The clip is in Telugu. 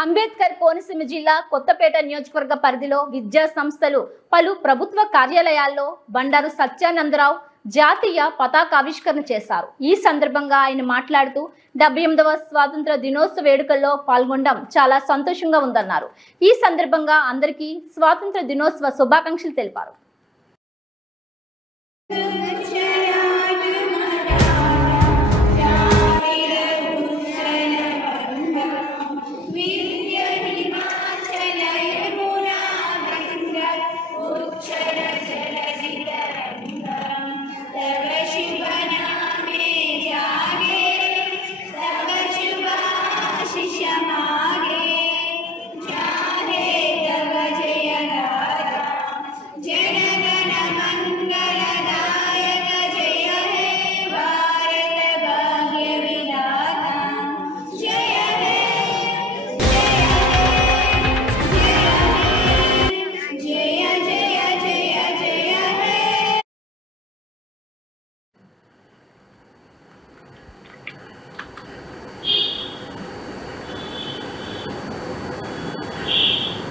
అంబేద్కర్ కోనసీమ జిల్లా కొత్తపేట నియోజకవర్గ పరిధిలో విద్యా సంస్థలు పలు ప్రభుత్వ కార్యాలయాల్లో బండారు సత్యానందరావు జాతీయ పతాకావిష్కరణ చేశారు. ఈ సందర్భంగా ఆయన మాట్లాడుతూ డెబ్బై ఎనిమిదవ స్వాతంత్ర దినోత్సవ వేడుకల్లో పాల్గొనడం చాలా సంతోషంగా ఉందన్నారు. ఈ సందర్భంగా అందరికీ స్వాతంత్ర దినోత్సవ శుభాకాంక్షలు తెలిపారు.